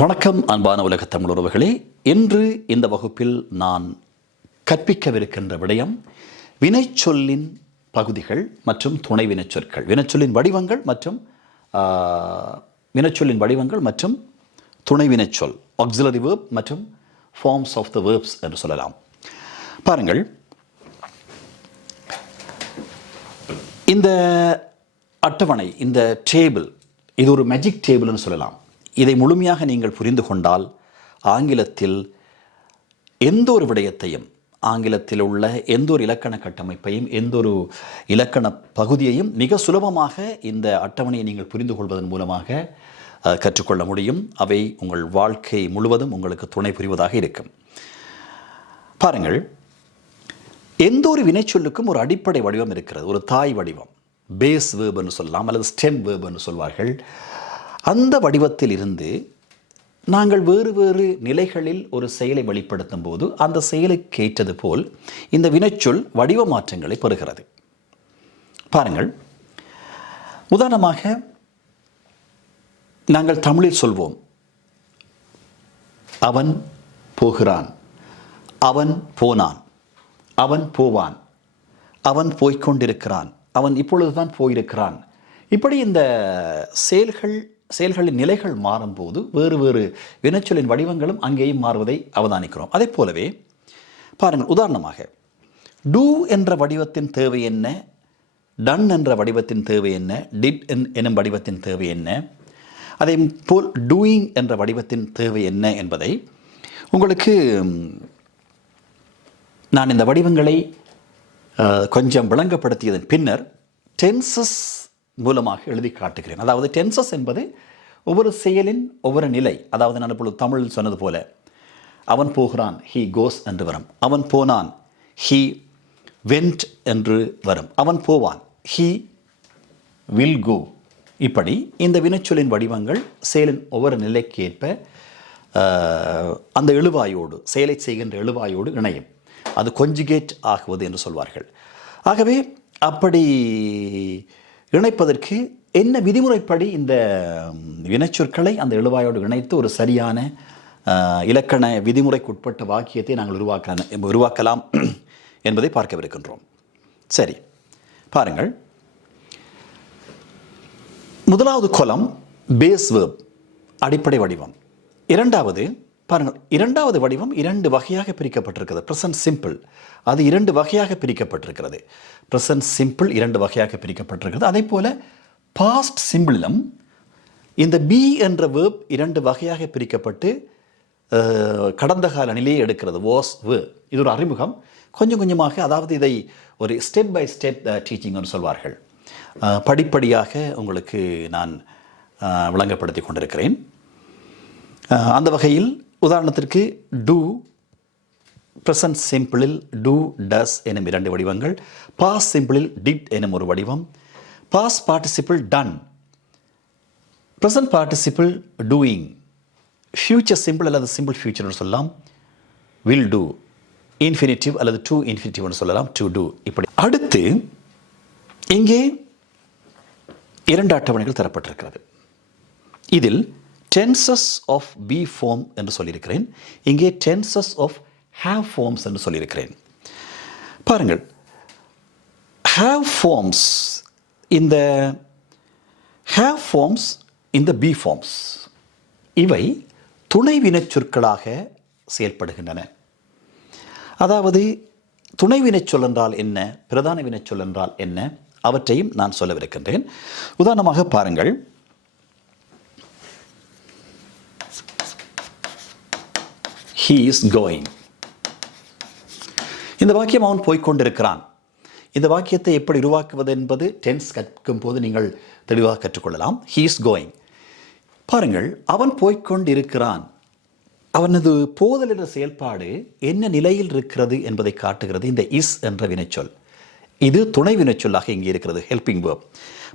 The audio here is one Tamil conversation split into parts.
வணக்கம் அன்பான உலகத் தமிழ் உறவுகளே. இன்று இந்த வகுப்பில் நான் கற்பிக்கவிருக்கின்ற விடயம் வினைச்சொல்லின் பகுதிகள் மற்றும் துணை வினைச்சொற்கள், வினைச்சொல்லின் வடிவங்கள் மற்றும் துணை வினைச்சொல், ஆக்சிலரி வேர்ப் மற்றும் ஃபார்ம்ஸ் ஆஃப் த வேர்ப்ஸ் என்று சொல்லலாம். பாருங்கள், இந்த அட்டவணை, இந்த டேபிள், இது ஒரு மேஜிக் டேபிள்னு சொல்லலாம். இதை முழுமையாக நீங்கள் புரிந்து கொண்டால் ஆங்கிலத்தில் எந்த ஒரு விடயத்தையும், ஆங்கிலத்தில் உள்ள எந்த ஒரு இலக்கண கட்டமைப்பையும், எந்த ஒரு இலக்கண பகுதியையும் மிக சுலபமாக இந்த அட்டவணையை நீங்கள் புரிந்து கொள்வதன் மூலமாக கற்றுக்கொள்ள முடியும். அவை உங்கள் வாழ்க்கை முழுவதும் உங்களுக்கு துணை புரிவதாக இருக்கும். பாருங்கள், எந்த ஒரு வினைச்சொல்லுக்கும் ஒரு அடிப்படை வடிவம் இருக்கிறது, ஒரு தாய் வடிவம், பேஸ் வேர்ப்னு சொல்லலாம் அல்லது ஸ்டெம் வேர்ப்னு சொல்வார்கள். அந்த வடிவத்தில் இருந்து நாங்கள் வேறு வேறு நிலைகளில் ஒரு செயலை வெளிப்படுத்தும் போது அந்த செயலுக்கு ஏற்றது போல் இந்த வினைச்சொல் வடிவ மாற்றங்களை பெறுகிறது. பாருங்கள், உதாரணமாக நாங்கள் தமிழில் சொல்வோம், அவன் போகிறான், அவன் போனான், அவன் போவான், அவன் போய்கொண்டிருக்கிறான், அவன் இப்பொழுதுதான் போயிருக்கிறான். இப்படி இந்த செயல்களின் நிலைகள் மாறும்போது வேறு வேறு வினைச்சொல்லின் வடிவங்களும் அங்கேயும் மாறுவதை அவதானிக்கிறோம். அதே போலவே பாருங்கள், உதாரணமாக டூ என்ற வடிவத்தின் தேவை என்ன, டன் என்ற வடிவத்தின் தேவை என்ன, டிட் எனும் வடிவத்தின் தேவை என்ன, அதே போல் டூயிங் என்ற வடிவத்தின் தேவை என்ன என்பதை உங்களுக்கு நான் இந்த வடிவங்களை கொஞ்சம் விளங்கப்படுத்தியதன் பின்னர் டென்சஸ் மூலமாக எழுதி காட்டுகிறேன். அதாவது டென்சஸ் என்பது ஒவ்வொரு செயலின் ஒவ்வொரு நிலை. அதாவது நான் இப்பொழுது தமிழில் சொன்னது போல, அவன் போகிறான், ஹீ கோஸ் என்று வரும். அவன் போனான், ஹீ வென்ட் என்று வரும். அவன் போவான், ஹீ வில் கோ. இப்படி இந்த வினைச்சொல்லின் வடிவங்கள் செயலின் ஒவ்வொரு நிலைக்கு ஏற்ப அந்த எழுவாயோடு, செயலை செய்கின்ற எழுவாயோடு இணையும். அது கொஞ்சுகேட் ஆகுவது என்று சொல்வார்கள். ஆகவே அப்படி இணைப்பதற்கு என்ன விதிமுறைப்படி இந்த வினைச்சொற்களை அந்த எழுவாயோடு இணைத்து ஒரு சரியான இலக்கண விதிமுறைக்குட்பட்ட வாக்கியத்தை நாங்கள் உருவாக்கலாம் என்பதை பார்க்கவிருக்கின்றோம். சரி, பாருங்கள், முதலாவது கொலம் பேஸ் வேர்ப், அடிப்படை வடிவம். இரண்டாவது வடிவம் இரண்டு வகையாக பிரிக்கப்பட்டிருக்கிறது. ப்ரெசன்ட் சிம்பிள், அது இரண்டு வகையாக பிரிக்கப்பட்டிருக்கிறது. ப்ரெசன்ட் சிம்பிள் இரண்டு வகையாக பிரிக்கப்பட்டிருக்கிறது. அதே போல பாஸ்ட் சிம்பிளிலும் இந்த பி என்ற வேர்ப் இரண்டு வகையாக பிரிக்கப்பட்டு கடந்த கால நிலையை எடுக்கிறது. வாஸ் வே. இது ஒரு அறிமுகம். கொஞ்சம் கொஞ்சமாக, அதாவது இதை ஒரு ஸ்டெப் பை ஸ்டெப் டீச்சிங்னு சொல்வார்கள். படிப்படியாக உங்களுக்கு நான் விளங்கப்படுத்தி கொண்டிருக்கிறேன். அந்த வகையில் உதாரணத்திற்கு டூ, ப்ரெசன்ட் சிம்பிளில் டூ, டஸ் எனும் இரண்டு வடிவங்கள், பாஸ்ட் சிம்பிளில் டிட் எனும் ஒரு வடிவம், past participle done, present participle doing, future simple அல்லது சிம்பிள் ஃபியூச்சர்னு சொல்லலாம், வில் டூ, இன்ஃபினிட்டிவ் அல்லது டு இன்ஃபினிட்டிவ்னு சொல்லலாம், டு டூ. இப்படி அடுத்து இங்கே இரண்டு அட்டவணைகள் தரப்பட்டிருக்கிறது. இதில் டென்சஸ் ஆஃப் பி ஃபார்ம் என்று சொல்லியிருக்கிறேன். இங்கே டென்சஸ் ஆஃப் ஹேவ் ஃபார்ம்ஸ் என்று சொல்லியிருக்கிறேன். பாருங்கள், ஹேவ் ஃபார்ம்ஸ், இந்த ஹேவ் ஃபார்ம்ஸ், இந்த பி ஃபார்ம்ஸ், இவை துணை வினைச்சொற்களாக செயல்படுகின்றன. அதாவது துணை வினைச்சொல் என்றால் என்ன, பிரதான வினைச்சொல் என்றால் என்ன, அவற்றையும் நான் சொல்லவிருக்கின்றேன். உதாரணமாக பாருங்கள், he is going. இந்த வாக்கியம் அவன் போய்கொண்டிருக்கிறான். இந்த வாக்கியத்தை எப்படி உருவாக்குவது என்பது டென்ஸ் கற்கும் போது நீங்கள் தெளிவாக கற்றுக்கொள்ளலாம். he is going. பாருங்கள், அவன் போய்கொண்டிருக்கிறான். அவனது போதல் என்ற செயல்பாடு என்ன நிலையில் இருக்கிறது என்பதை காட்டுகிறது இந்த இஸ் என்ற வினைச்சொல். இது துணை வினைச்சொல்லாக இங்கே இருக்கிறது, ஹெல்பிங் வேர்ப்.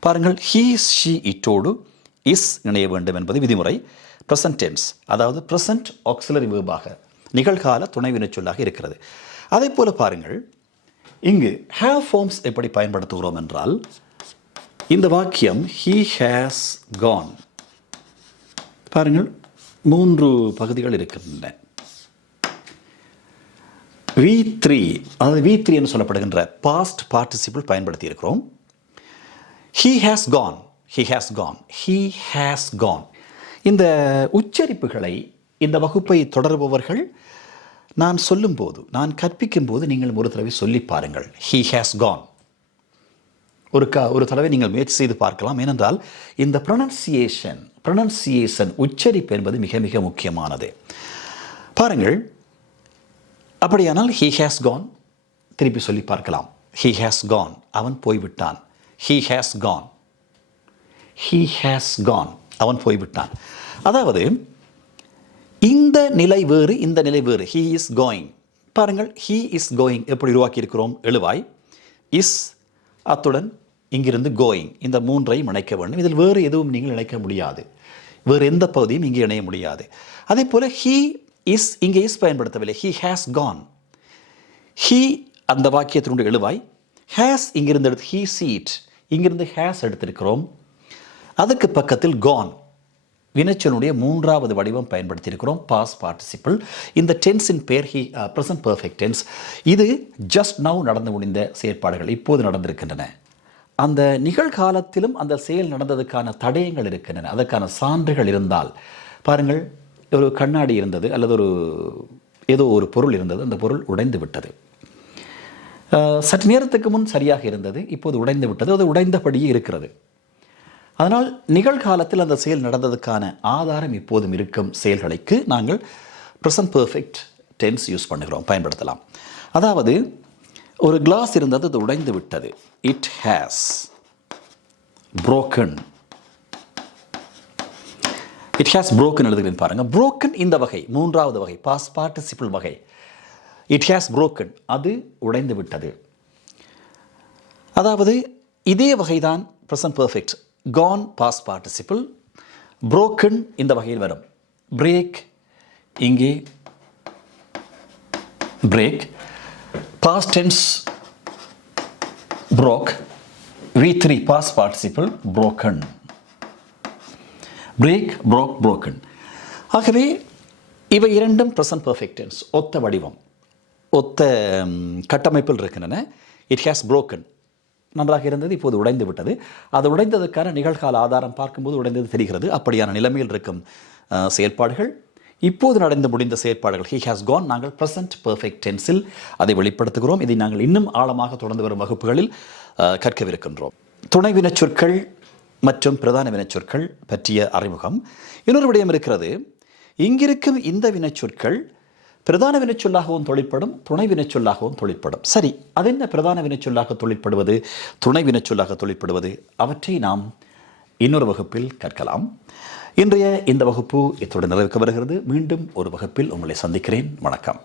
பாருங்கள், he, she, itோடு இஸ் இணைய வேண்டும் என்பது விதிமுறை. ப்ரெசன்ட் டென்ஸ், அதாவது ப்ரெசன்ட் ஆக்சிலரி வேர்பாக, நிகழ்கால துணை வினைச்சொல்லாக இருக்கிறது. அதே போல பாருங்கள், இங்கு ஹேவ் ஃபார்ம்ஸ் எப்படி பயன்படுத்துகிறோம் என்றால், இந்த வாக்கியம் he has gone. பாருங்கள், 3 பகுதிகள் இருக்கின்றன. V3, அதாவது V3 என்று சொல்லப்படுகின்ற பாஸ்ட் பார்ட்டிசிபிள் பயன்படுத்தி இருக்கிறோம். He has gone, he has gone, he has gone. இந்த உச்சரிப்புகளை இந்த வகுப்பை தொடர்பவர்கள் நான் சொல்லும்போது, நான் கற்பிக்கும் போது நீங்கள் ஒரு தடவை சொல்லி பாருங்கள். He has gone. ஒரு தடவை நீங்கள் முயற்சி செய்து பார்க்கலாம். ஏனென்றால் இந்த ப்ரொனன்சியேஷன் உச்சரிப்பு என்பது மிக மிக முக்கியமானது. பாருங்கள், அப்படியானால் he has gone திருப்பி சொல்லி பார்க்கலாம். He has gone, அவன் போய்விட்டான். He has gone, he has gone, அவன் போய்விட்டான். அதாவது இந்த நிலை வேறு, இந்த நிலை வேறு. He is going. பாருங்கள், he is going எப்படி உருவாக்கி இருக்கிறோம்? எழுவாய் இஸ், அத்துடன் இங்கிருந்து கோயிங், இந்த 3ஐயும் இணைக்க வேண்டும். இதில் வேறு எதுவும் நீங்கள் இணைக்க முடியாது. வேறு எந்த பகுதியும் இங்கே இணைய முடியாது. அதே போல he is, இங்கே இஸ் பயன்படுத்தவில்லை. he has gone. he அந்த வாக்கியத்தினுடைய எழுவாய். has இங்கிருந்து எடுத்து he seat, இங்கிருந்து has எடுத்திருக்கிறோம். அதற்கு பக்கத்தில் gone, வினைச்சொல்லுடைய 3வது வடிவம் பயன்படுத்தியிருக்கிறோம், பாஸ்ட் பார்ட்டிசிபிள். இந்த டென்ஸின் பேர் ப்ரெசன்ட் பெர்ஃபெக்ட் டென்ஸ். இது ஜஸ்ட் நவ் நடந்து முடிந்த செயற்பாடுகள், இப்போது நடந்திருக்கின்றன. அந்த நிகழ்காலத்திலும் அந்த செயல் நடந்ததுக்கான தடயங்கள் இருக்கின்றன, அதற்கான சான்றுகள் இருந்தால் பாருங்கள், ஒரு கண்ணாடி இருந்தது அல்லது ஏதோ ஒரு பொருள் இருந்தது, அந்த பொருள் உடைந்து விட்டது. சற்று நேரத்துக்கு முன் சரியாக இருந்தது, இப்போது உடைந்து விட்டது, அது உடைந்தபடியே இருக்கிறது. அதனால் நிகழ்காலத்தில் அந்த செயல் நடந்ததுக்கான ஆதாரம் இப்போதும் இருக்கும் செயல்களுக்கு நாங்கள் ப்ரெசன்ட் பெர்ஃபெக்ட் டென்ஸ் யூஸ் பண்ணுகிறோம், பயன்படுத்தலாம். அதாவது ஒரு கிளாஸ் இருந்தது, அது உடைந்து விட்டது. It has broken. It has broken எழுதுகிறேன் பாருங்கள். broken இந்த வகை 3வது வகை, பாஸ்ட் பார்ட்டிசிபிள் வகை. இட் ஹேஸ் broken, அது உடைந்து விட்டது. அதாவது இதே வகைதான் present perfect. gone past participle, broken இந்த வகையில் வரும். break இங்கே break, past tense broke, V3 past participle broken, break, broke, broken. ஆகவே இவை இரண்டும் ப்ரெசன்ட் பெர்ஃபெக்ட் டென்ஸ், ஒத்த வடிவம், ஒத்த கட்டமைப்பில் இருக்கின்றன. இட் ஹேஸ் broken, நன்றாக இருந்தது, இப்போது உடைந்து விட்டது. அது உடைந்ததற்கான நிகழ்கால ஆதாரம் பார்க்கும்போது உடைந்தது தெரிகிறது. அப்படியான நிலைமையில் இருக்கும் செயல்பாடுகள், இப்போது நடந்து முடிந்த செயற்பாடுகள் he has gone, நாங்கள் ப்ரெசன்ட் பெர்ஃபெக்ட் டென்ஸில் அதை வெளிப்படுத்துகிறோம். இதை நாங்கள் இன்னும் ஆழமாக தொடர்ந்து வரும் வகுப்புகளில் கற்கவிருக்கின்றோம். துணை வினைச்சொற்கள் மற்றும் பிரதான வினைச்சொற்கள் பற்றிய அறிமுகம். இன்னொரு விடயம் இருக்கிறது. இங்கிருக்கும் இந்த வினைச்சொற்கள் பிரதான வினைச்சொல்லாகவும் தொழிற்படும், துணை வினைச்சொல்லாகவும் தொழிற்படும். சரி, அது என்ன பிரதான வினைச்சொல்லாக தொழிற்படுவது, துணை வினைச்சொல்லாக தொழிற்படுவது, அவற்றை நாம் இன்னொரு வகுப்பில் கற்கலாம். இன்றைய இந்த வகுப்பு இத்துடன் நிறைவுக்கு வருகிறது. மீண்டும் ஒரு வகுப்பில் உங்களை சந்திக்கிறேன். வணக்கம்.